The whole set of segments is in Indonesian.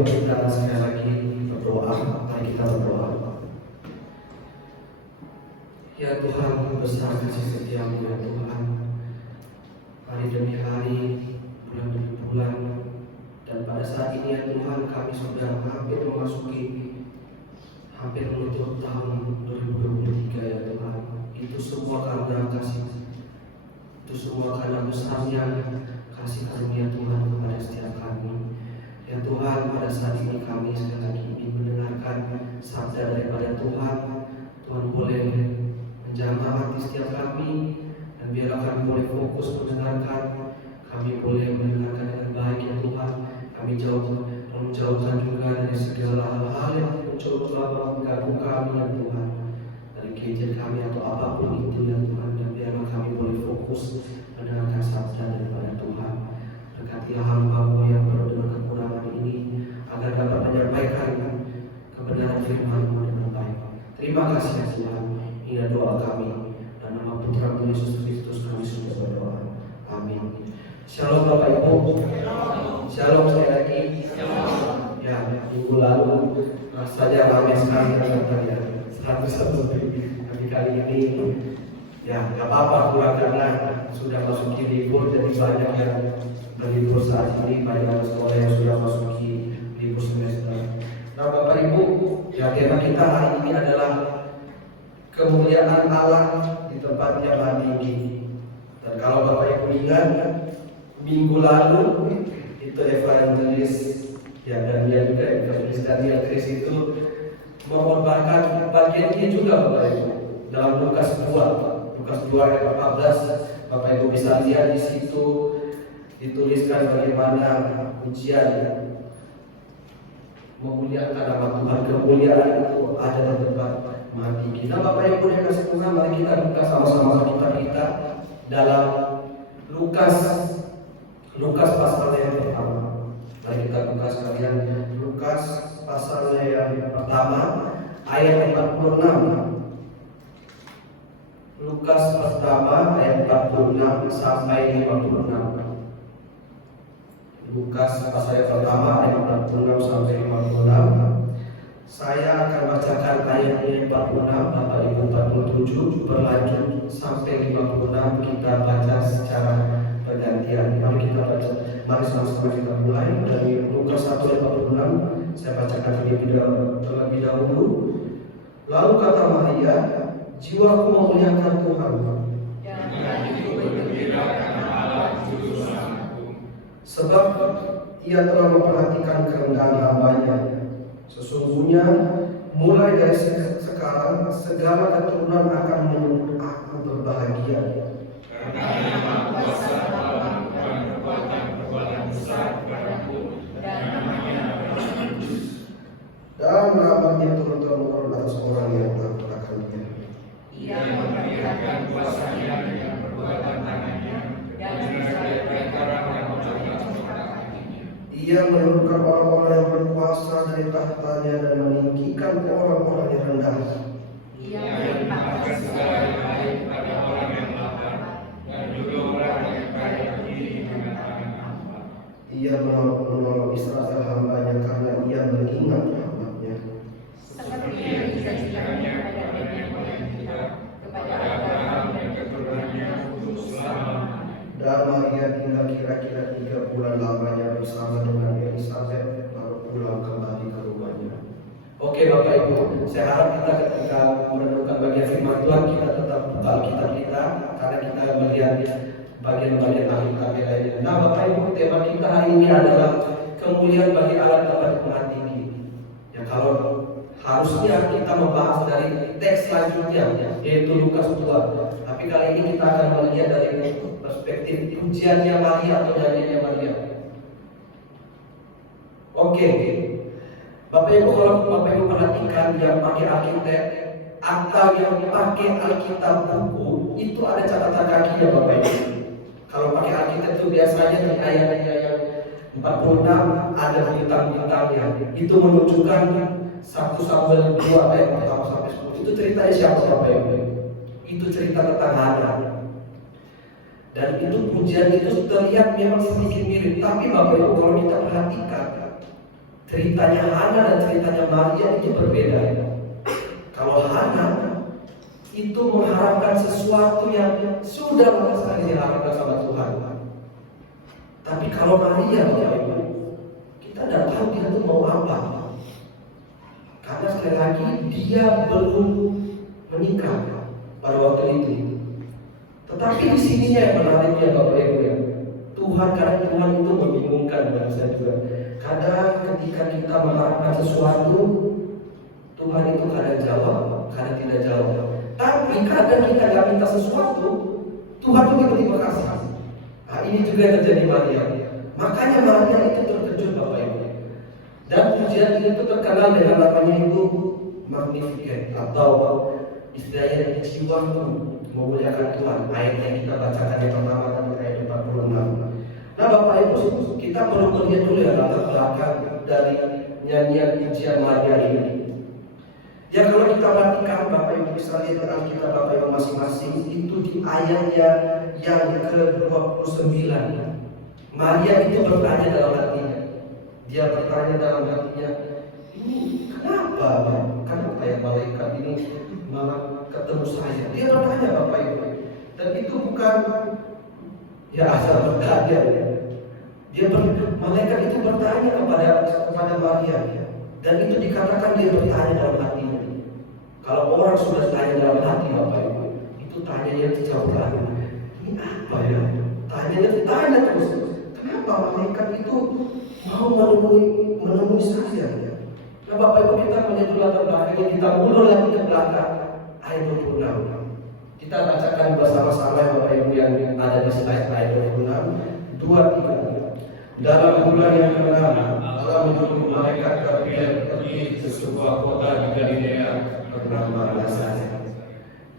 Ibu, kita sekali lagi berdoa. Mari kita berdoa. Ya Tuhan, besar kasih setiamu ya Tuhan. Hari demi hari, bulan demi bulan, dan pada saat ini ya Tuhan, kami sudah hampir menutup tahun 2023 ya Tuhan. Itu semua karena kasih, itu semua karena besarnya kasih karunia Tuhan kepada setiap kami. Ya Tuhan, pada saat ini kami sekali lagi ingin mendengarkan sabda daripada Tuhan. Tuhan boleh menjamah hati setiap kami, dan biarlah kami boleh fokus mendengarkan. Kami boleh mendengarkan dengan baik ya Tuhan. Kami menjauhkan juga dari segala hal-hal yang mencoba mengganggu kami ya Tuhan, dari gadget kami atau apapun itu ya Tuhan. Dan biarlah kami boleh fokus mendengarkan sabda daripada Tuhan. Berkatilah hamba-Mu yang baru dengan kekurangan ini, agar dapat menyampaikan kebenaran firman-Mu dengan baik. Terima kasih ya Tuhan. Ini doa kami, dan nama Putra Yesus Kristus kami sudah berdoa. Amin. Shalom Bapak Ibu. Shalom sekali lagi. Ya, minggu lalu rasanya ramai sekali ya, 101 lebih. Tapi kali ini ya nggak apa-apa, kurang karena sudah masuki libur, jadi banyak yang berlibur saat ini, banyak sekolah yang sudah masuki libur semester. Nah Bapak Ibu, ya tema kita hari ini adalah kemuliaan Allah di tempat yang tinggi. Dan kalau Bapak Ibu ingat, minggu lalu itu evangelis ya, dan dia juga evangelis Daniel Chris itu mengorbankan bagian ini juga Bapak Ibu dalam Lukas 2 ayat 14. Bapak Ibu bisa lihat di situ dituliskan bagaimana ujian memuliakan nama Tuhan. Kemuliaan itu ada di tempat mati kita. Bapak Ibu yang kasih Tuhan, mari kita buka sama-sama kita dalam Lukas pasalnya yang pertama. Mari kita buka sekalian Lukas pasalnya yang pertama ayat 46. Lukas pertama ayat 46 sampai 56. Lukas pasal yang pertama ayat 46 sampai 56. Saya akan bacakan ayatnya 46, Bapak Ibu 47, berlanjut sampai 56. Kita baca secara pergantian. Mari kita baca. Mari sama-sama kita mulai dari Lukas 1 ayat 46. Saya bacakan terlebih dahulu. Lalu kata Maria, jiwaku memuliakan Tuhan, sebab Ia telah memperhatikan kerendahan hamba-Nya. Sesungguhnya mulai dari sekarang segala keturunan akan menyebut aku berbahagia, karena Ia Maha Kuasa telah melakukan perbuatan besar kepadaku, dan namanya dan rahmat-Nya turun-temurun atas orang yang melakukannya. Ia memperlihatkan kuasa-Nya dengan perbuatan tangannya, dan mencari perkara yang mencoba menciptakannya. Ia menurunkan orang-orang yang berkuasa dari tahtanya dan meninggikan orang-orang yang rendah. Ia melimpahkan segala yang baik pada orang yang lapar, dan juga orang yang kaya berdiri dengan tangan hamba. Ia menolong Israel hamba-Nya, karena Ia mengingat rahmat-Nya, seperti yang dijanjikannya pada nenek moyang kita, kepada Abraham dan keturunannya untuk selama-lamanya. Dan Maria tinggal kira-kira 3 bulan lamanya bersama dengan Elisabet, lalu pulang kembali ke rumahnya. Oke Bapak Ibu, saya harap kita ketika merenungkan bagian firman Tuhan, kita tetap buka Alkitab kita, karena kita melihat bagian-bagian Alkitab lainnya. Nah Bapak Ibu, tema kita hari ini adalah kemuliaan bagi Allah tempat yang maha tinggi. Ya, kalau harusnya kita membahas dari teks selanjutnya, yaitu Lukas 2. Tapi kali ini kita akan melihat dari perspektif pujiannya Maria atau nyanyiannya Maria. Oke, Bapak Ibu, kalau Bapak Ibu perhatikan yang pakai Alkitab atau yang pakai Alkitab buku, itu ada catatan kakinya Bapak Ibu. Kalau pakai Alkitab itu biasanya di ayat-ayat yang 46 ada bintang-bintangnya. Itu menunjukkan 1 Samuel 2 ayat pertama sampai 10. Itu ceritanya siapa Bapak Ibu? Itu cerita tentang Hana. Dan itu pujian itu terlihat memang sedikit mirip, tapi Bapak Ibu kalau kita perhatikan Ceritanya Hana dan ceritanya Maria itu berbeda. Kalau Hana itu mengharapkan sesuatu yang sudah lama sekali diharapkan sama Tuhan. Tapi kalau Maria, Bapak Ibu, kita tidak tahu dia itu mau apa. Karena sekali lagi dia belum menikah pada waktu itu. Tetapi di sininya yang menariknya, Bapak Ibu ya. Kadang Tuhan itu membingungkan bagi saya juga. Kadang ketika kita mengharapkan sesuatu, Tuhan itu kadang jawab, kadang tidak jawab. Tapi kadang kita tidak minta sesuatu, Tuhan itu tiba-tiba kasih. Nah, ini juga yang terjadi Maria. Makanya Maria itu terkejut, Bapak Ibu. Dan pujian itu terkenal dengan namanya itu Magnificat, atau istilahnya jiwaku memuliakan Tuhan. Ayat yang kita bacakan yang pertama tadi ayat 46. Nah, Bapak Ibu, kita perlu melihat dulu ya latar belakang dari nyanyian pujian Maria ini. Ya, kalau kita perhatikan, Bapak Ibu bisa lihat dalam Alkitab Bapak Ibu masing-masing itu di ayatnya yang ke-29. Maria itu bertanya dalam hatinya. Dia bertanya dalam hatinya, ini kenapa ya malaikat ini malah ketemu saya? Dia bertanya, Bapak Ibu. Dan itu bukan ya asal bertanya. Malaikat itu bertanya kepada Maria. Dan itu dikatakan dia bertanya dalam hatinya. Kalau orang sudah tanya dalam hati, Bapak Ibu, itu tanyanya dijawab lagi. Ini apa ya? Tanya terus. Kenapa malaikat itu mau menemui saya? Nah, Bapak Ibu, kita melihat latar belakangnya, kita mundur lagi ke belakang ayat 26. Kita bacakan bersama-sama, Bapak Ibu, yang ada di slide ayat 26, 2-3. Dalam bulan yang ke-6, Allah menyuruh malaikat Gabriel pergi ke sebuah kota di Galilea bernama Nazaret.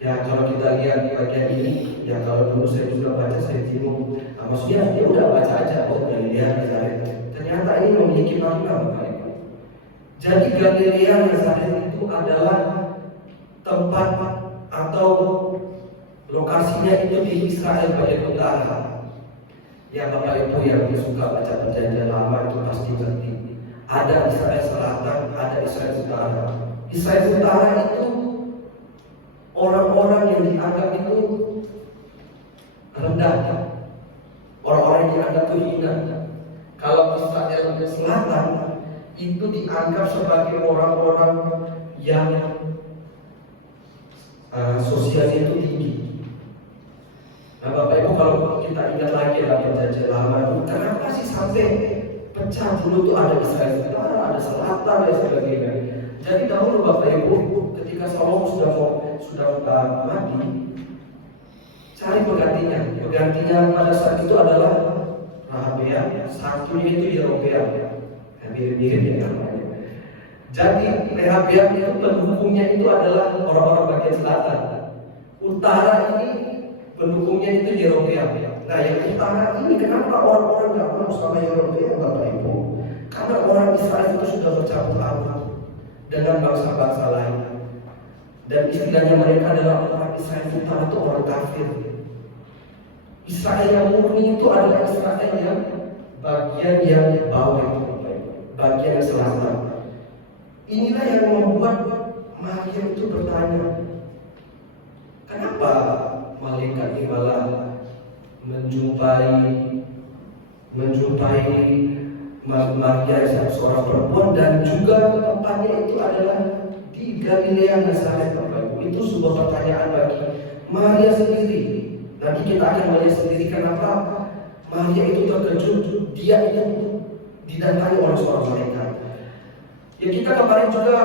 Ya, kalau kita lihat di bagian ini, ya kalau dulu saya juga baca, saya bingung. Nah, maksudnya dia udah baca aja, oh Galilea Nazaret. Ternyata ini memiliki makna, Bapak Ibu. Jadi Galilea Nazaret itu adalah tempat atau lokasinya itu di Israel bagian utara. Ya, Bapak Ibu yang suka baca perjanjian lama itu pasti ngerti. Ada Israel Selatan, ada Israel Utara. Israel Utara itu orang-orang yang dianggap itu rendah, orang-orang yang dianggap itu hina. Kalau Israel Selatan itu dianggap sebagai orang-orang yang sosialnya itu tinggi. Nah, Bapak Ibu, kalau kita ingat lagi dalam perjanjian lama itu, kenapa sih sampai pecah dulu tuh ada Israel Utara, ada Selatan dan sebagainya. Jadi dahulu Bapak Ibu, ketika Salomo sudah mati, cari penggantinya. Penggantinya pada saat itu adalah Rehabeam, satunya itu Yerobeam. Mirip-mirip ya namanya. Jadi Rehabeam itu pendukungnya itu adalah orang-orang bagian selatan. Utara ini pendukungnya itu Yerobeam. Nah, yang utara ini kenapa orang-orang gak mau sama Yerobeam, Bapak Ibu? Karena orang Israel itu sudah bercampur aduk dengan bangsa-bangsa lain. Dan istilahnya mereka adalah orang Israel utara itu orang kafir. Israel yang murni itu adalah Israel yang bagian yang bawah itu, bagian selatan. Inilah yang membuat Maria itu bertanya, kenapa malaikat ini malah menjumpai Maria seorang perempuan dan juga tempatnya itu adalah di Galilea Nazaret, Bapak Ibu. Itu sebuah pertanyaan bagi Maria sendiri. Nanti kita akan melihat sendiri kenapa Maria itu terkejut. Dia itu didatangi oleh seorang malaikat. Ya, kita kemarin juga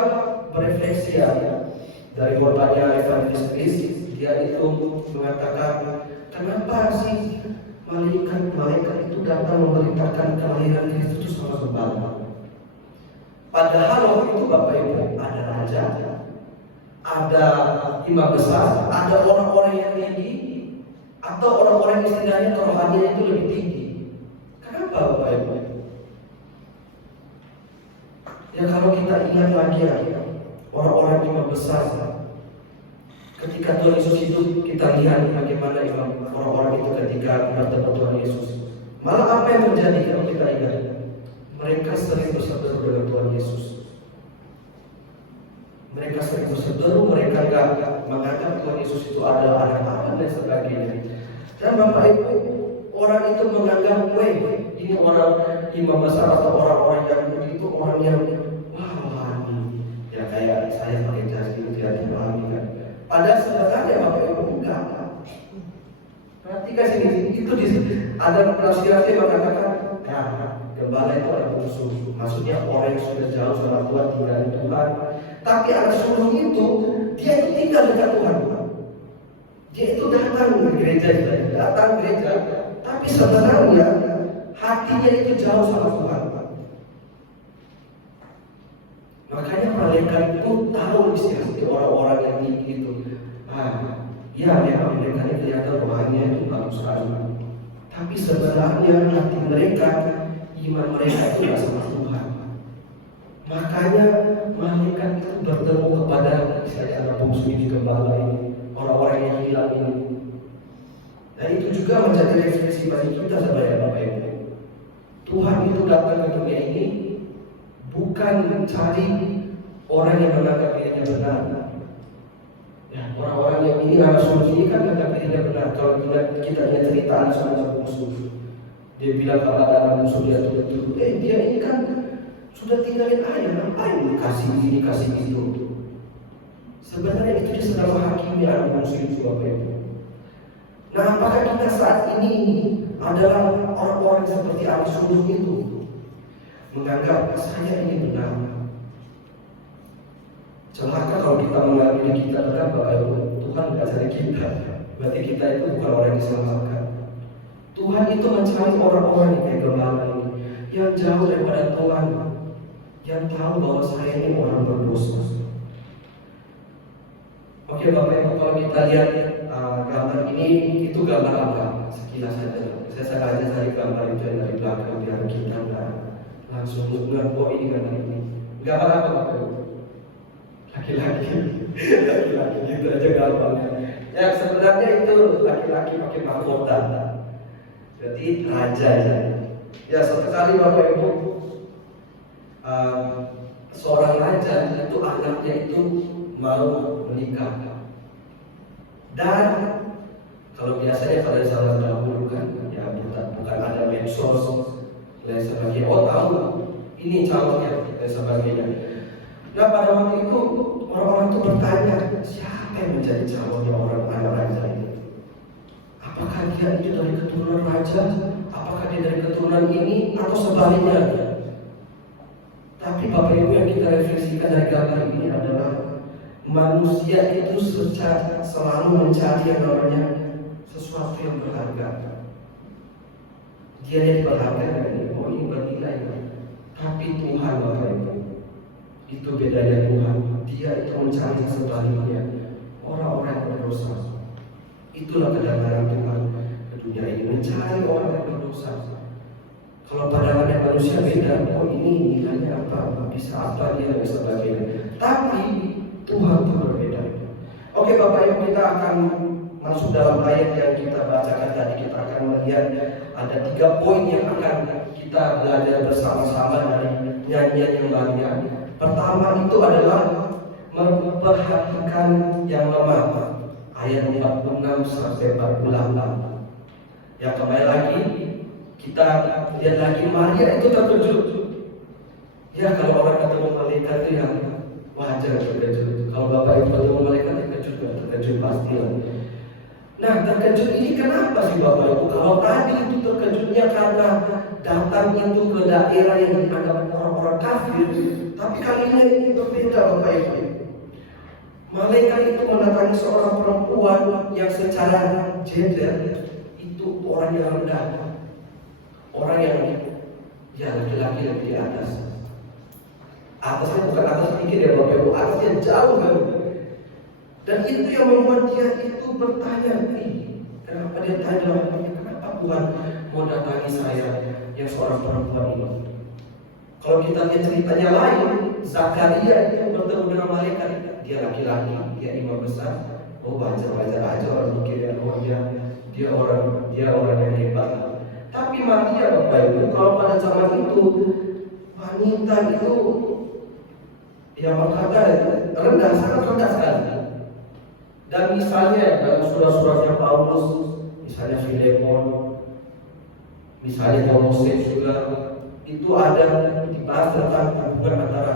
berefleksi ya dari khotbahnya Evangelis Chris. Dia itu mengatakan, kenapa sih malaikat itu datang memberitakan kelahiran Kristus itu sama gembala? Padahal waktu itu Bapak Ibu ada raja, ada imam besar, ada orang-orang yang tinggi, atau orang-orang istilahnya rohaninya itu lebih tinggi. Kenapa Bapak Ibu? Ya, kalau kita ingat lagi ya, orang-orang imam besar, ketika Tuhan Yesus hidup, kita lihat bagaimana orang-orang itu ketika bertemu Tuhan Yesus. Malah apa yang terjadi kalau kita ingat? Mereka sering bersatu dengan Tuhan sebelum mereka nggak menganggap Tuhan Yesus itu adalah anak Allah dan sebagainya. Dan Bapak Ibu, orang itu menganggap ini orang imam besar atau orang-orang yang begitu, orang yang rohani. Ya kayak saya pakai jas itu tidak rohani kan. Padahal sebenarnya Bapak Ibu enggak. Perhatikan sini, itu di sini ada penafsiran yang mengatakan, gembala itu adalah musuh. Maksudnya orang yang sudah jauh sama Tuhan, tinggal di Tuhan. Tapi anak sulung itu, dia itu tinggal dekat Tuhan. Dia itu datang ke gereja, tapi sebenarnya hatinya itu jauh sama Tuhan. Makanya malaikat itu tahu isi hati orang-orang yang tinggi itu. Memang mereka kelihatan rohaninya itu bagus sekali. Tapi sebenarnya hati mereka, iman mereka itu tidak sama Tuhan. Makanya malaikat itu bertemu kepada saya bungsu di gembala ini, orang-orang yang hilang ini. Dan itu juga menjadi refleksi bagi kita sebagai Bapak Ibu. Tuhan itu datang ke dunia ini bukan mencari orang yang menganggap dirinya benar. Ya, orang-orang yang ini anak sulung ini kan menganggap dirinya benar. Kalau kita cerita anak sulung musuh, dia bilang kalau ada anak musuh dia tuh dia ini kan sudah tinggalin ayah, ngapain dikasih ini, dikasih itu. Sebenarnya itu dia sedang menghakimi anak musuh itu, Bapak Ibu. Nah, apakah kita saat ini adalah orang-orang seperti anak sulung itu, menganggap saya ini benar? Celaka kalau kita mengambil kita benar, Bapak Ibu. Tuhan tidak cari kita, berarti kita itu bukan orang yang diselamatkan. Tuhan itu mencari orang-orang yang kayak gembala ini, yang jauh daripada Tuhan, yang tahu bahwa saya ini orang berdosa. Oke Bapak Ibu, kalau kita lihat gambar ini, itu gambar apa? Sekilas saja. Saya sengaja cari gambar itu yang dari belakang biar kita nggak langsung bilang, oh ini gambar ini. Gambar apa Bapak Ibu? Laki-laki gitu aja gambarnya. Ya sebenarnya itu laki-laki pakai mahkota. Jadi raja ya. Ya suatu kali Bapak Ibu, seorang raja itu anaknya itu mau menikah. Dan kalau biasanya pada zaman dahulu kan, ya bukan ada medsos dan sebagainya. Oh tahu, ini calonnya dan sebagainya. Nah pada waktu itu orang-orang itu bertanya, siapa yang menjadi calonnya orang anak raja ini? Apakah dia itu dari keturunan raja? Apakah dia dari keturunan ini atau sebaliknya? Tapi Bapak Ibu yang kita refleksikan dari gambar ini adalah manusia itu selalu mencari yang namanya sesuatu yang berharga. Dia yang berharga ini, oh ini bernilai. Tapi Tuhan Bapak Ibu, itu bedanya Tuhan. Dia itu mencari sebaliknya orang-orang yang berdosa. Itulah kedatangan Tuhan ke dunia ini, mencari orang yang berdosa. Kalau pandangannya manusia beda, oh ini nilainya apa, bisa apa dia dan sebagainya. Tapi Tuhan itu berbeda. Oke Bapak Ibu, kita akan masuk dalam ayat yang kita bacakan tadi. Kita akan melihat ada 3 poin yang akan kita belajar bersama-sama dari nyanyian yang lainnya. Pertama itu adalah memperhatikan yang lemah. Ayat 46 sampai 48. Ya kembali lagi kita lihat lagi Maria itu terkejut. Ya kalau orang ketemu malaikat itu yang wajar terkejut. Kalau Bapak Ibu ketemu malaikat terkejut pasti. Nah terkejut ini kenapa sih Bapak Ibu? Kalau tadi itu terkejutnya karena datang itu ke daerah yang dianggap orang-orang kafir, tapi kali ini berbeda Bapak Ibu. Malaikat itu mendatangi seorang perempuan yang secara gender itu orang yang rendah. Orang yang ya laki-laki yang di atas. Atasnya bukan atas sedikit ya Bapak Ibu, atasnya jauh kan. Dan itu yang membuat dia itu bertanya, kenapa dia tanya dalam hatinya, kenapa Tuhan mau datangi saya yang seorang perempuan ini? Kalau kita lihat ceritanya lain, Zakaria itu bertemu dengan malaikat, dia laki-laki, dia imam besar. Oh wajar-wajar aja orang mikir, oh dia orang yang hebat. Tapi Maria Bapak Ibu, kalau pada zaman itu wanita itu Yang berkata rendah, sangat rendah sekali. Dan misalnya dalam surat-suratnya Paulus, misalnya Filemon, misalnya Kolose juga, itu ada dibahas tentang hubungan antara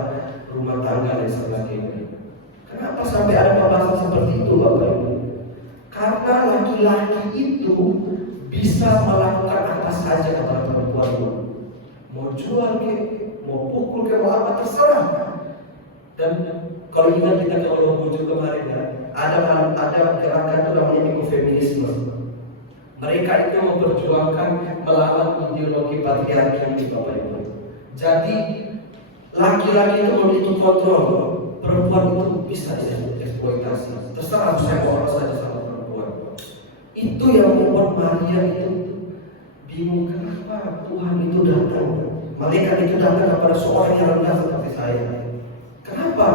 rumah tangga dan sebagainya. Kenapa sampai ada pembahasan seperti itu, Bapak Ibu? Karena laki-laki itu bisa melakukan apa saja kepada perempuan itu. Mau jual ke, mau pukul ke, mau apa terserah. Dan kalau ingat kita kalau muncul kemarin ya, ada gerakan itu namanya ekofeminisme. Mereka itu memperjuangkan melawan ideologi patriarki ini, Bapak Ibu. Jadi laki-laki itu memiliki kontrol, perempuan itu bisa dieksploitasi. Terserah saya mau apa saja sama perempuan. Itu yang membuat Maria itu bingung, kenapa Tuhan itu datang, malaikat itu datang kepada seorang yang rendah seperti saya. Kenapa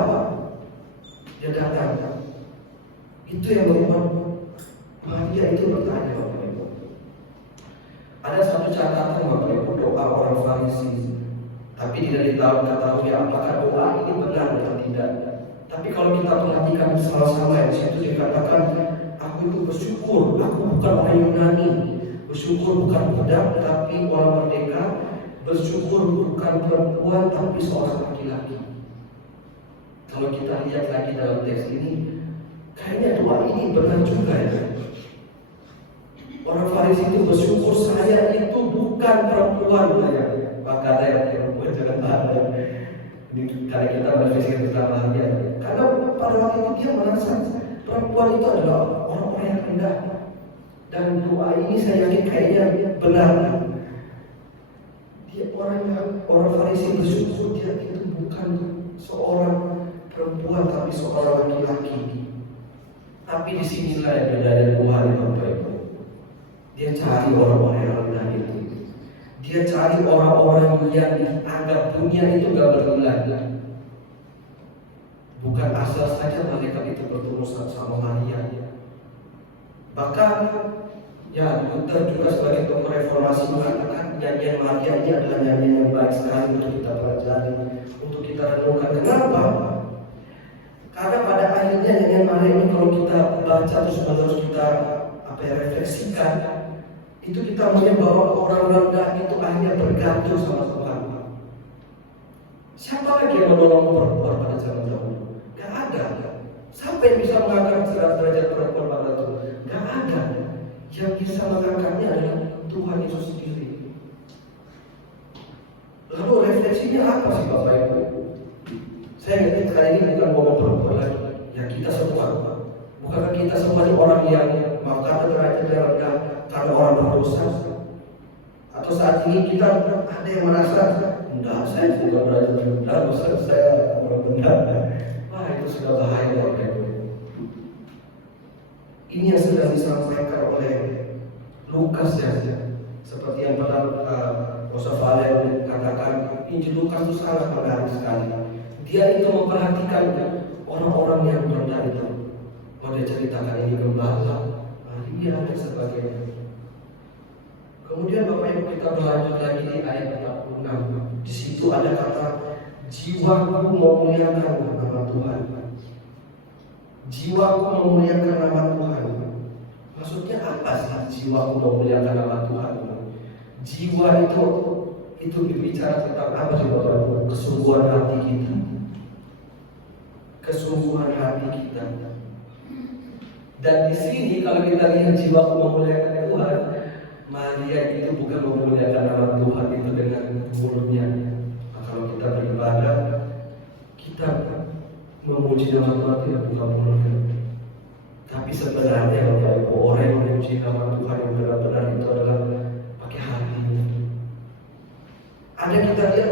dia datang? Itu yang membuat Maria itu bertanya, Bapak Ibu. Ada satu catatan, Bapak Ibu, doa orang Farisi. Tapi tidak diketahui apakah doa ini benar atau tidak. Tapi kalau kita perhatikan sama-sama di situ dikatakan, aku itu bersyukur, aku bukan orang Yunani, bersyukur bukan budak tapi orang merdeka, bersyukur bukan perempuan tapi seorang laki-laki. Kalau kita lihat lagi dalam teks ini, kayaknya doa ini benar juga ya. Orang Farisi itu bersyukur, saya itu bukan perempuan saya. Maka ada yang perempuan jangan ada. Ini karena kita berpikir tentang Maria. Karena pada waktu itu dia merasa perempuan itu adalah orang-orang yang rendah. Dan doa ini saya yakin kayaknya benar. Dia orang Farisi bersyukur dia itu bukan seorang perempuan tapi seorang laki-laki. Tapi disinilah yang bedanya Tuhan, Bapak Ibu. Dia cari orang-orang yang rendah itu. Dia cari orang-orang yang dianggap dunia itu gak bernilai. Bukan asal saja mereka itu bertemu sama Maria. Bahkan ya Luther juga sebagai tokoh reformasi mengatakan nyanyian Maria ini adalah nyanyian yang baik sekali untuk kita pelajari, untuk kita renungkan. Kenapa? Karena pada akhirnya nyanyian Maria ini kalau kita baca terus kita refleksikan, itu kita melihat bahwa orang rendah itu akhirnya bergantung sama Tuhan. Siapa lagi yang menolong perempuan pada zaman dahulu? Gak ada. Siapa yang bisa mengangkat derajat perempuan pada Tuhan? Gak ada. Yang bisa mengangkatnya adalah Tuhan itu sendiri. Lalu refleksinya apa sih Bapak Ibu? Saya ngerti kali ini bukan ngomong perempuan lagi. Ya kita semua. Bukankah kita semua orang yang mengangkat derajat rendah karena orang berdosa? Atau saat ini kita ada yang merasa, enggak, saya juga derajat rendah, dosa saya orang benar. Wah, itu sudah bahaya Bapak Ibu. Ini yang sudah disampaikan oleh Lukas ya, seperti yang pernah Joseph Valen katakan, Injil Lukas itu sangat menarik sekali. Dia itu memperhatikan orang-orang yang rendah itu. Dia ceritakan ini gembala, Maria dan sebagainya. Kemudian Bapak Ibu kita berlanjut lagi di ayat 46. Di situ ada kata, jiwaku memuliakan nama Tuhan. Jiwaku memuliakan nama Tuhan. Maksudnya apa sih jiwaku memuliakan nama Tuhan? Jiwa itu berbicara tentang apa sih Bapak Ibu? Kesungguhan hati kita. Kesungguhan hati kita. Dan di sini kalau kita lihat jiwaku memuliakan Tuhan, Maria itu bukan memuliakan nama Tuhan itu dengan mulutnya. Nah, kalau kita beribadah, kita memuji nama Tuhan tidak bukan mulutnya. Tapi sebenarnya Bapak Ibu, orang yang memuji nama Tuhan yang benar-benar itu adalah pakai hatinya. Ada kita lihat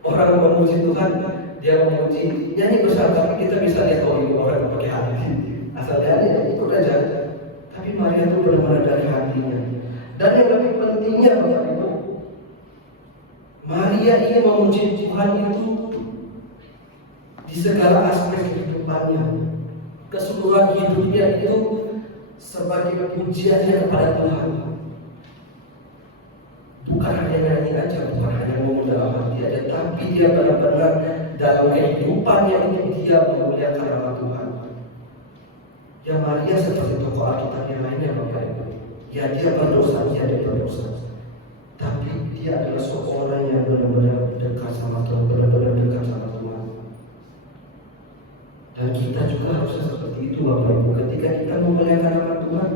orang memuji Tuhan, dia memuji nyanyi besar, tapi kita bisa lihat ini orang pakai hati. Asal dari itu aja. Tapi Maria itu benar-benar dari hatinya. Dan yang lebih pentingnya Bapak Ibu, Maria ini memuji Tuhan itu di segala aspek kehidupannya. Keseluruhan hidupnya itu sebagai pujiannya kepada Tuhan. Bukan hanya nyanyi aja, bukan hanya ngomong dalam hati aja, tapi dia benar-benar dalam kehidupannya itu dia memuliakan nama Tuhan. Ya Maria seperti tokoh Alkitab yang lainnya Bapak Ibu. Ya dia berdosa, tapi dia adalah seorang yang benar-benar dekat sama Tuhan, benar-benar dekat sama Tuhan. Dan kita juga harusnya seperti itu Bapak Ibu. Ketika kita memuliakan nama Tuhan,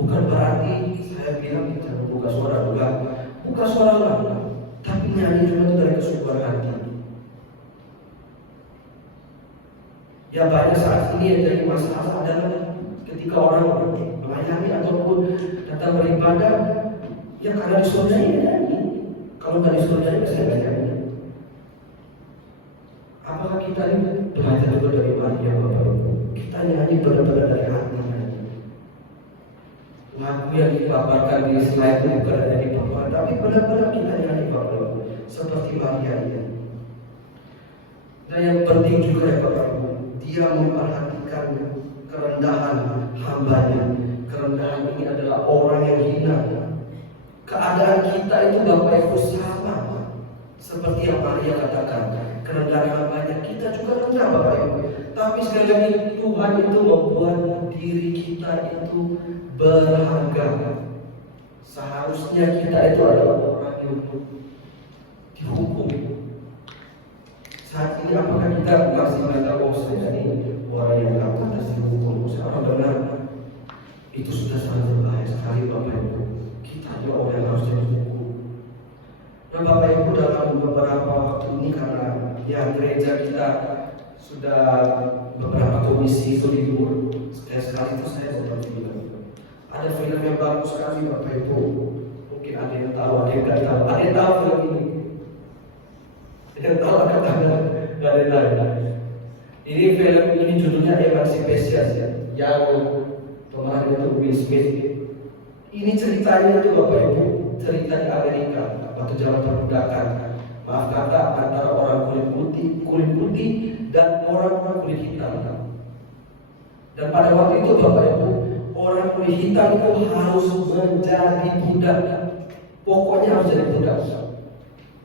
bukan berarti saya bilang kita buka suara juga, buka suara lama, tapi nyanyi juga itu dari kesukaan hati. Ya banyak saat ini yang jadi masalah adalah ketika orang melayani ataupun datang beribadah, ya karena disuruh nyanyi. Kalau nggak disuruh nyanyi, saya nggak nyanyi. Apakah kita ini belajar juga dari Maria Bapak Ibu? Kita nyanyi benar-benar dari hati nyanyi. Lagu yang dipaparkan di slide itu bukan dari Bapak, tapi benar-benar kita nyanyi Bapak Ibu, seperti Maria ini. Dan yang penting juga ya Bapak Ibu, dia memperhatikan kerendahan hambanya. Kerendahan ini adalah orang yang hina. Keadaan kita itu Bapak Ibu sama seperti yang Maria katakan. Kerendahan hambanya, kita juga rendah Bapak Ibu. Tapi sekali lagi Tuhan itu membuat diri kita itu berharga. Seharusnya kita itu adalah orang yang dihukum. Saat ini apakah kita masih menganggap saya ini orang yang gak pantas dihukum? Saya orang benar, itu sudah sangat berbahaya sekali Bapak Ibu. Kita adalah orang yang harus dihukum. Dan Bapak Ibu dalam beberapa waktu ini karena ya gereja kita sudah beberapa komisi itu libur, sekali itu saya nonton film. Ada film yang bagus sekali Bapak Ibu. Mungkin ada yang tahu, ada yang tidak tahu. Ada yang tahu film ini. Yang tahu akan ada. Ini film ini judulnya Emancipation yang kemarin itu Will Smith. Ini ceritanya itu Bapak Ibu, cerita di Amerika waktu zaman perbudakan. Maaf kata antara orang kulit putih dan orang kulit hitam. Dan pada waktu itu Bapak Ibu, orang kulit hitam itu harus menjadi budak. Pokoknya harus jadi budak.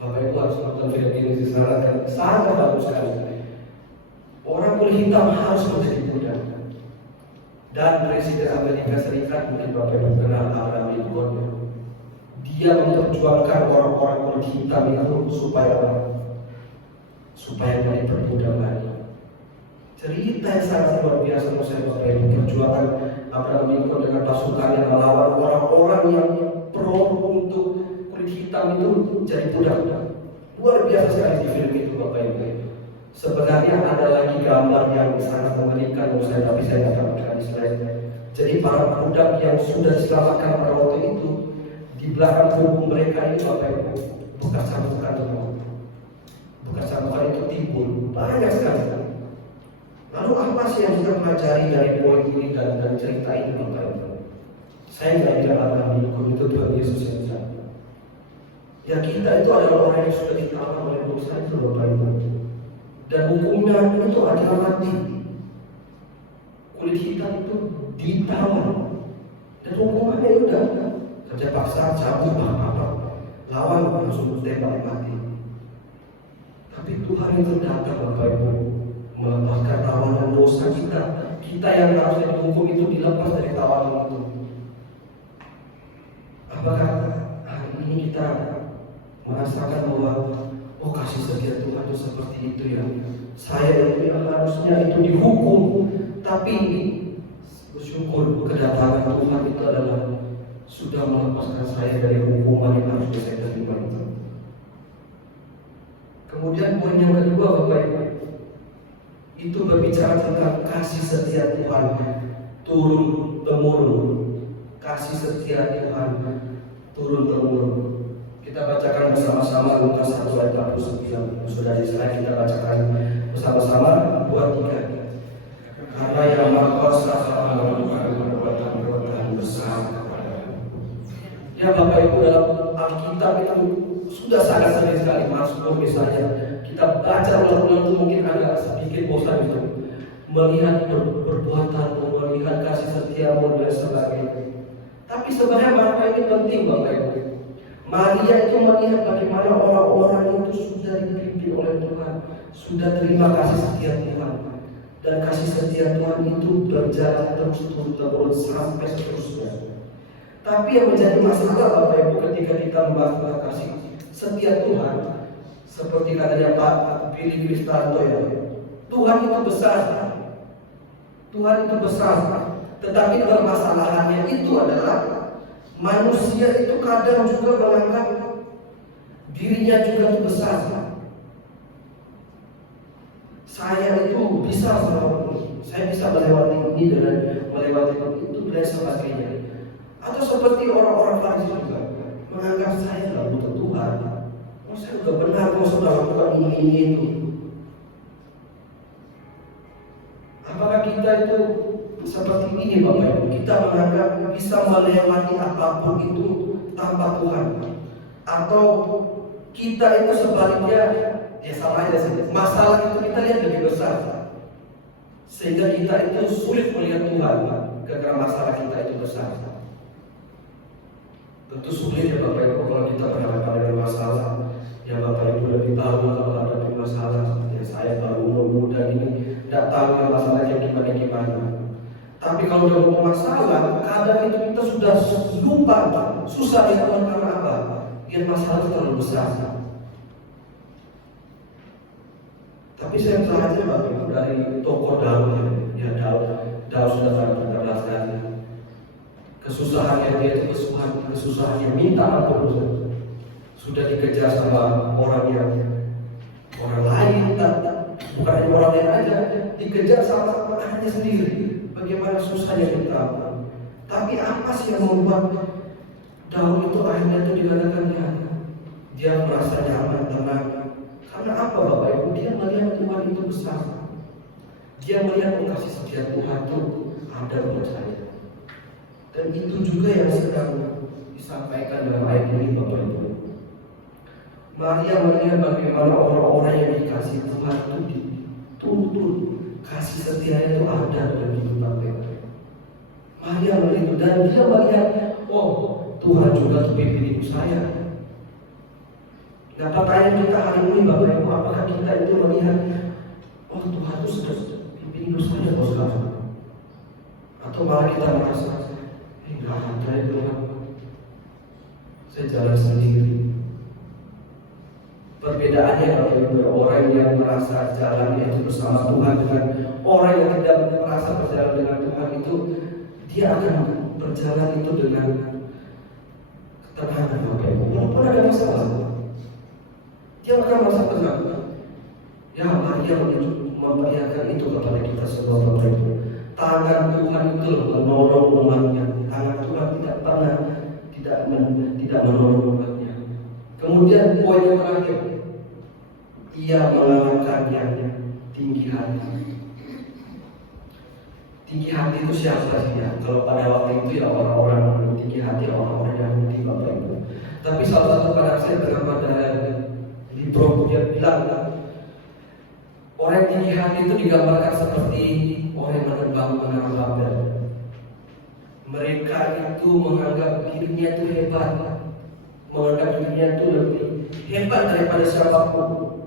Bapak Ibu harus nonton film ini disarankan, sangat bagus sekali. Orang kulit hitam harus menjadi budak. Dan Presiden Amerika Serikat, mungkin Bapak Ibu kenal Abraham Lincoln, dia memperjuangkan orang-orang kulit hitam itu supaya menjadi perbudak lagi. Cerita yang sangat luar biasa menurut saya Bapak Ibu, perjuangan Abraham Lincoln dengan pasukan yang melawan orang-orang yang pro untuk kulit hitam itu jadi budak. Luar biasa sekali di film itu Bapak Ibu. Sebenarnya ada lagi gambar yang sangat mengerikan menurut saya, tapi saya tidak akan di slide. Jadi para budak yang sudah diselamatkan pada waktu itu, di belakang punggung mereka ini Bapak Ibu, bekas cambukan itu timbul banyak sekali. Lalu apa sih yang kita pelajari dari poin ini dan cerita ini Bapak Ibu? Saya tidak akan mengikuti itu Tuhan Yesus yang sama. Ya kita itu adalah orang yang sudah ditawan oleh dosa itu Bapak Ibu. Dan hukumnya itu adalah mati. Kulit hitam itu ditawan. Dan hukumannya udah kerja paksa, cabut, apa-apa, lawan langsung tembak mati. Tapi Tuhan itu datang Bapak Ibu, melepaskan tawanan dosa kita. Kita yang harusnya dihukum itu dilepas dari tawanan itu. Apakah hari ini kita merasakan bahwa kasih setia Tuhan itu seperti itu ya? Saya itu yang harusnya itu dihukum, tapi bersyukur kedatangan Tuhan itu adalah sudah melepaskan saya dari hukuman yang harus saya terima itu. Kemudian poin yang kedua Bapak Ibu, itu berbicara tentang kasih setia Tuhan turun temurun. Kasih setia Tuhan turun temurun. Kita bacakan bersama-sama Lukas 1 ayat 49. Sudah di slide, kita bacakan bersama-sama 2-3. Karena yang Maha Kuasa akan melakukan perbuatan besar kepadamu. Ya Bapak Ibu, dalam Alkitab itu sudah sangat sering sekali masuk misalnya. Kita baca ulang-ulang itu mungkin agak sedikit bosan itu. Melihat perbuatan, melihat kasih setiamu dan sebagainya. Tapi sebenarnya Bapak ini penting Bapak Ibu. Maria itu melihat bagaimana orang-orang itu sudah dipimpin oleh Tuhan. sudah terima kasih setia Tuhan, dan kasih setia Tuhan itu berjalan terus sampai seterusnya. Tapi yang menjadi masalah Bapak Ibu ketika kita membahas tentang kasih setia Tuhan, seperti katanya Pak Billy Kristanto ya, Tuhan itu besar, Tuhan itu besar, tetapi permasalahannya itu adalah manusia itu kadang juga menganggap dirinya juga itu besar. Saya itu bisa melewati, saya bisa melewati ini dan melewati itu dan sebagainya. Atau seperti orang-orang Farisi juga menganggap saya tidak butuh Tuhan. Oh, saya sudah benar, kau sudah lakukan ini itu. Apakah kita itu seperti ini Bapak Ibu? Kita menganggap bisa melewati apapun itu tanpa Tuhan, atau kita itu sebaliknya ya sama aja sih. Masalah itu kita lihat lebih besar, sehingga kita itu sulit melihat Tuhan karena masalah kita itu besar. Tentu sulit ya Bapak Ibu kalau kita berhadapan dengan masalah. Ya Bapak Ibu lebih tahu kalau ada masalah. Ya saya baru umur muda ini tidak tahu ya masalahnya gimana. Tapi kalau udah mau masalah, kadang itu kita sudah lupa, susah ya karena apa? Ya masalah itu terlalu besar. Tapi saya belajar Bapak Ibu dari tokoh Daud ya Daud sudah terkenal sekali. Kesusahannya dia itu kesusahannya minta ampun, sudah dikejar sama orang lain, bukan hanya orang lain aja, dikejar sama anaknya sendiri. Bagaimana susahnya minta ampun. Tapi apa sih yang membuat Daud itu akhirnya itu dikatakan dia merasa nyaman, tenang? Karena apa Bapak Ibu? Dia melihat Tuhan itu besar. Dia melihat kasih setia Tuhan itu ada buat saya. Dan itu juga yang sedang disampaikan dalam ayat ini Bapak Ibu. Maria melihat bagaimana orang-orang yang dikasih Tuhan itu dituntut kasih setia itu ada dalam hidup Bapak Ibu. Maria melihat dan dia melihat, oh Tuhan juga tuh pimpin hidup saya. Nah pertanyaan kita hari ini Bapak Ibu, apakah kita itu melihat, oh Tuhan itu sudah pimpin hidup saya kok sekarang? Atau malah kita merasa enggak ada itu Tuhan, saya jalan sendiri. Perbedaannya kalau orang yang merasa jalan itu bersama Tuhan dengan orang yang tidak merasa berjalan dengan Tuhan itu, dia akan berjalan itu dengan ketenangan Bapak Ibu. Walaupun ada masalah, dia akan merasa tenang. Ya Maria memperlihatkan itu kepada kita semua Bapak Ibu. Tangan Tuhan itu menolong umatnya. Tangan Tuhan tidak pernah tidak menolong umatnya. Kemudian poin yang terakhir, ia mengangkatnya tinggi hati. Tinggi hati itu siapa sih ya? Kalau pada waktu itu ya orang-orang yang tinggi hati, orang-orang yang tinggi Bapak Ibu. Tapi salah satu karakter bernama Libro dia bilang, orang yang tinggi hati itu digambarkan seperti orang yang menerbang menara Babel. Mereka itu menganggap dirinya itu hebat, menganggap dirinya itu lebih hebat daripada siapapun.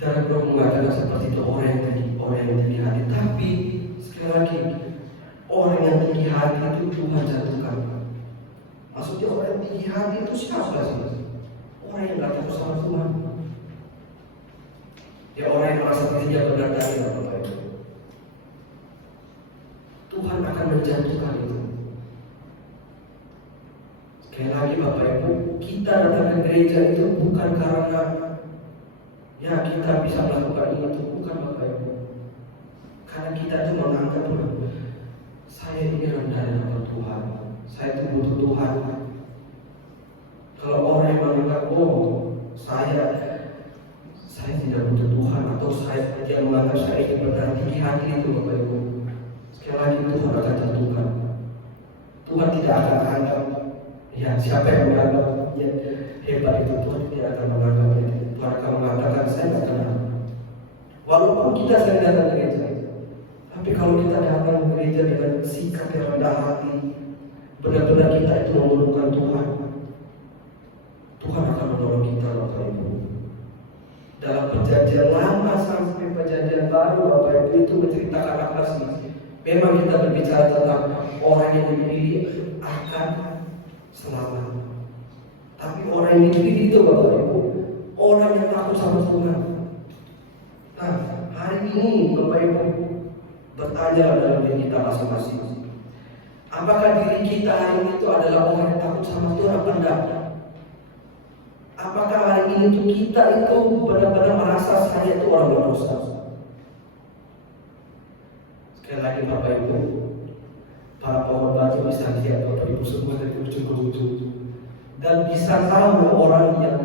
Dan Bro mengatakan seperti itu orang yang tinggi hati. Tapi sekali lagi, orang yang tinggi hati itu Tuhan jatuhkan. Maksudnya orang yang tinggi hati itu siapa sih? Orang yang gak takut sama Tuhan. Ya orang yang merasa dirinya benar dari Bapak Ibu. Tuhan akan menjatuhkan itu. Sekali lagi Bapak Ibu, kita datang ke gereja itu bukan karena ya kita bisa melakukan itu, bukan Bapak Ibu. Karena kita itu menganggap saya ini rendah di hadapan Tuhan, saya itu butuh Tuhan. Kalau orang yang menganggap saya tidak butuh Tuhan, atau dia menganggap saya ini benar, tinggi hati itu Bapak Ibu, sekali lagi Tuhan akan jatuhkan. Tuhan tidak akan anggap ya siapa yang menganggap hebat itu, Tuhan tidak akan menganggap itu. Tuhan akan mengatakan saya tidak kenal. Walaupun kita sering datang ke gereja, tapi kalau kita datang ke gereja dengan sikap yang rendah hati, benar-benar kita itu memerlukan Tuhan, Tuhan akan menolong kita Bapak Ibu. Dalam perjanjian lama sampai perjanjian baru, Bapak Ibu, itu menceritakan apa sih? Memang kita berbicara tentang orang yang dipilih akan selamat. Tapi orang yang dipilih itu, Bapak Ibu, orang yang takut sama Tuhan. Nah, hari ini Bapak Ibu bertanya dalam diri kita masing-masing. Apakah diri kita hari ini itu adalah orang yang takut sama Tuhan apa enggak? Apakah hari ini itu kita itu benar-benar merasa saya itu orang berdosa? Sekali lagi Bapak Ibu, para pengorban bisa lihat Bapak Ibu semua dari ujung ke ujung dan bisa tahu orang yang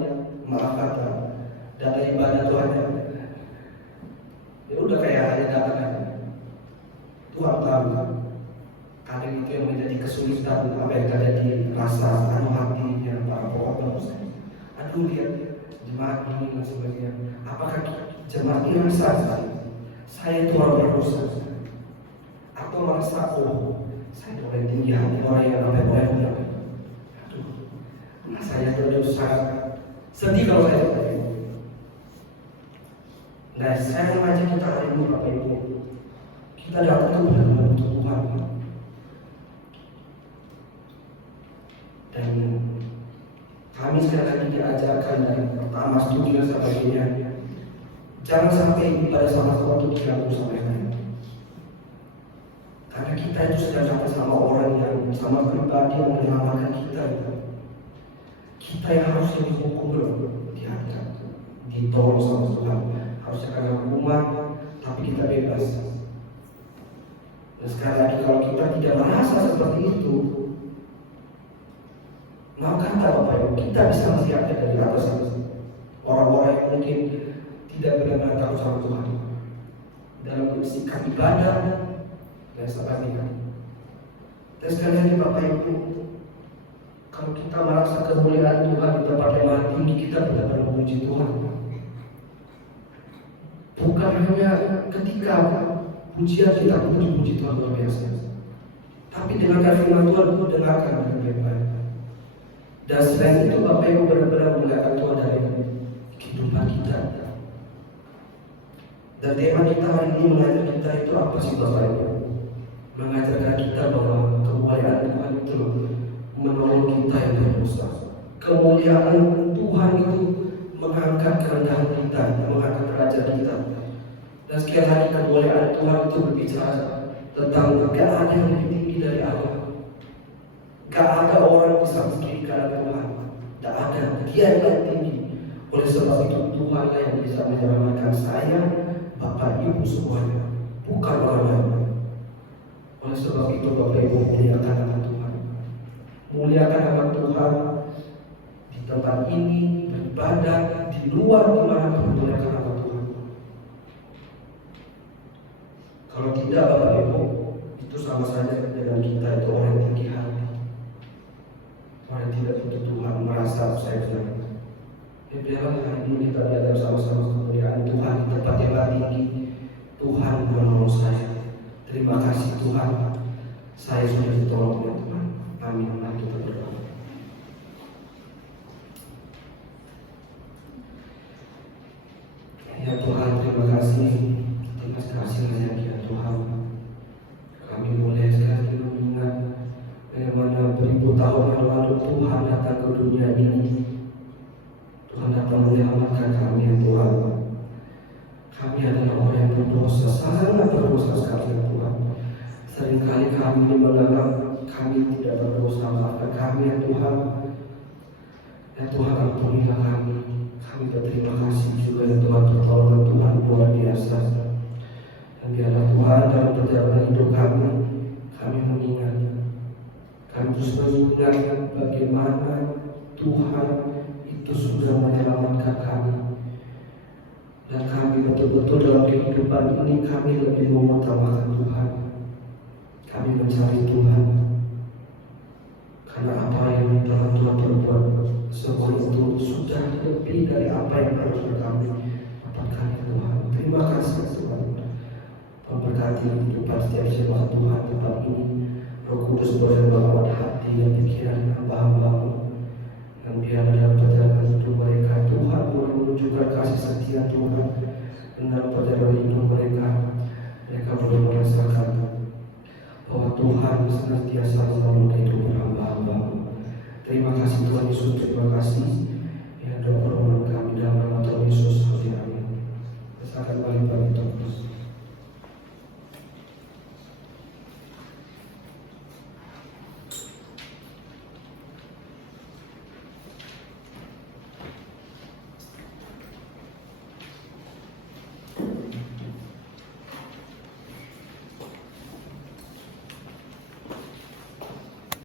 maaf kata data ibadah Tuhan. Ya udah kayak hari datang Tuhan tahu. Kadang itu yang menjadi kesulitan apa yang terjadi rasa hatinya para pengorban. Aduh lihat jemaat ini dan sebagainya. Apakah jemaat ini merasa saya itu orang berdosa? Atau merasa saya orang tinggi hati, orang yang apa-apa. Aduh, saya berdosa. Sedih kalau saya seperti itu. Nah, saya mengajak kita hari ini Bapak Ibu, kita datang benar-benar untuk Tuhan. Dan kami sekali lagi diajarkan dari pertama studi dan sebagainya, jangan sampai pada sama waktu diganggu sama yang lain. Karena kita itu sedang sampai sama orang yang sama pribadi yang menyelamatkan kita. Kita yang harusnya dihukum diangkat, ditolong sama Tuhan. Harusnya kena hukuman, tapi kita bebas. Dan sekali lagi kalau kita tidak merasa seperti itu, maka kata Bapak Ibu, kita bisa melihatnya dari atas orang-orang yang mungkin tidak benar-benar takut sama Tuhan dalam sikap ibadah dan sebagainya. Dan sekali lagi Bapak Ibu, kalau kita merasa kemuliaan Tuhan di tempat yang maha tinggi, kita benar-benar memuji Tuhan. Bukan hanya ketika pujian kita puji Tuhan luar biasa, tapi dengarkan firman Tuhan, dengarkan dengan baik-baik. Dan selain itu Bapak Ibu benar-benar melihat Tuhan dari kehidupan kita. Dan tema kita hari ini mengajar kita itu apa sih Bapak Ibu? Mengajarkan kita bahwa kemuliaan Tuhan itu menolong kita yang berdosa. Kemuliaan Tuhan itu mengangkat kerendahan kita, mengangkat derajat kita. Dan sekali lagi kemuliaan Tuhan itu berbicara tentang gak ada yang lebih tinggi dari Allah. Gak ada orang bisa berdiri karena Tuhan. Gak ada, Dia yang tinggi. Oleh sebab itu Tuhan yang bisa menyelamatkan saya, Bapak Ibu semuanya, bukan orang lain. Oleh sebab itu Bapak Ibu muliakan nama Tuhan. Muliakan nama Tuhan di tempat ini, beribadah, di luar dimanapun muliakan nama Tuhan. Kalau tidak Bapak Ibu, itu sama saja dengan kita itu orang yang tinggi hati. Orang yang tidak butuh Tuhan, merasa saya benar. Biarlah hari ini kita belajar sama-sama kemuliaan Tuhan di tempat yang tinggi. Tuhan menolong saya. Terima kasih Tuhan, saya sudah ditolong oleh Tuhan. Amin. Mari kita berdoa. Ya Tuhan, terima kasih ya Tuhan. Kami boleh sekali mengingat bagaimana beribu tahun yang lalu Tuhan datang ke dunia ini. Tuhan datang menyelamatkan kami ya Tuhan. Kami adalah orang yang berdosa, sangat berdosa sekali ya Tuhan. Seringkali kami menganggap kami tidak berdosa, maafkan kami ya Tuhan. Ya Tuhan, ampunilah kami. Kami berterima kasih juga ya Tuhan, pertolongan Tuhan luar biasa. Dan biarlah Tuhan dalam perjalanan hidup kami mengingat, kami terus mengingat bagaimana Tuhan itu sudah menyelamatkan kami. Dan kami betul-betul dalam kehidupan ini kami lebih mengutamakan Tuhan. Kami mencari Tuhan. Karena apa yang telah Tuhan perbuat, semua itu sudah lebih dari apa yang harus kami dapatkan Tuhan. Terima kasih Tuhan. Memberkati kehidupan setiap jemaat Tuhan tempat ini. Roh Kudus berfirman pada hati dan pikiran hamba-Hamba-Mu. Dan biarlah dalam perjalanan hidup mereka Tuhan menunjukkan kasih setia Tuhan dalam perjalanan hidup mereka. Mereka boleh merasakan bahwa Tuhan senantiasa menolong kehidupan hamba-hamba. Terima kasih Tuhan Yesus, terima kasih. Ya, doa permohonan kami dalam nama Tuhan Yesus. Amin. Akan balik bagi terus.